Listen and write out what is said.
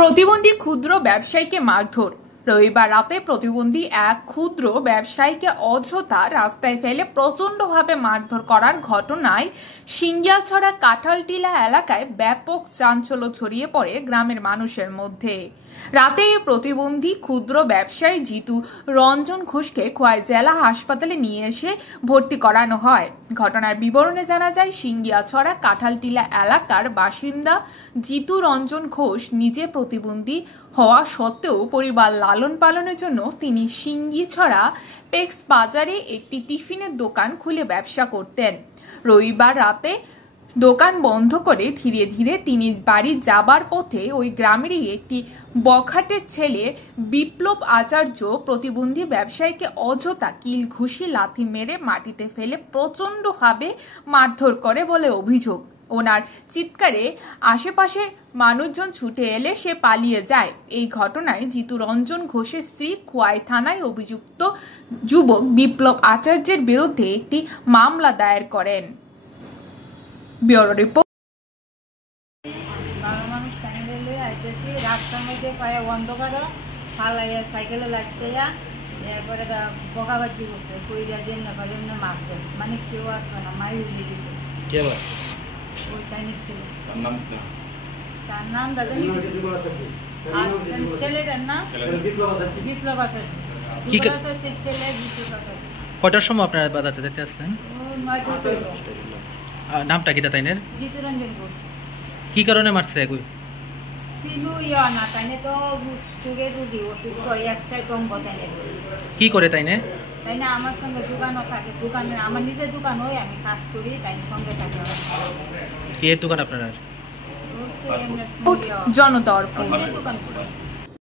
প্রতিবন্ধী ক্ষুদ্র ব্যবসায়ীকে মারধর। রবিবার রাতে প্রতিবন্ধী এক ক্ষুদ্র ব্যবসায়ীকে অযথা রাস্তায় ফেলে প্রচণ্ডভাবে মারধর করার ঘটনায় সিংহিয়াছড়া কাঁঠালটিলা এলাকায় ব্যাপক চাঞ্চল্য ছড়িয়ে পড়ে গ্রামের মানুষের মধ্যে। রাতে প্রতিবন্ধী ক্ষুদ্র ব্যবসায়ী জিতু রঞ্জন ঘোষকে খোয়াই জেলা হাসপাতালে নিয়ে এসে ভর্তি করানো হয়। ঘটনার বিবরণে জানা যায়, সিংহিয়াছড়া কাঁঠালটিলা এলাকার বাসিন্দা জিতু রঞ্জন ঘোষ নিজে প্রতিবন্ধী হওয়া সত্ত্বেও পরিবার লালন পালনের জন্য তিনি সিংহিয়াছড়া পেক্স বাজারে একটি টিফিনের দোকান খুলে ব্যবসা করতেন। রবিবার রাতে দোকান বন্ধ করে ধীরে ধীরে তিনি বাড়ি যাবার পথে ওই গ্রামেরই একটি বখাটের ছেলে বিপ্লব আচার্য প্রতিবন্ধী ব্যবসায়ীকে অযথা কিল ঘুষি লাথি মেরে মাটিতে ফেলে প্রচণ্ডভাবে মারধর করে বলে অভিযোগ। ওনার চিৎকারে আশেপাশে মানুষজন ছুটে এলে সে পালিয়ে যায়। এই ঘটনায় জিতু রঞ্জন ঘোষের স্ত্রী খোয়াই থানায় অভিযুক্ত যুবক বিপ্লব আচার্যের বিরুদ্ধে একটি মামলা দায়ের করেন। Bureau report. রাস্তার মধ্যে পায়ে অন্ধকার ফালাইয়া সাইকেলে লাগছে এরপরে বকাবাজি করছে কইরা দিয়ে না পারে এমনি মারছে, মানে কেউ আসবে না, মাই উঠে দিচ্ছে। ওই চাইনিজ ছিল, তার নাম দাদা ছেলেটার নাম বিপ্লব আচার্য। ছেলে বিপ্লব আচার্য। কটার সময় আপনারা বাজাতে দেখতে আসলেন? নামটা কি তাইনের? জিতু রঞ্জন ঘোষ। কি কারণে মারছে? কি করে তাইনে? তাইনা আমার সঙ্গে দোকানও থাকে, দোকানে আমার নিজের দোকান হয়, আমি কাজ করি, তাই সঙ্গে থাকে। কি এর দোকান আপনার? জনতা দোকান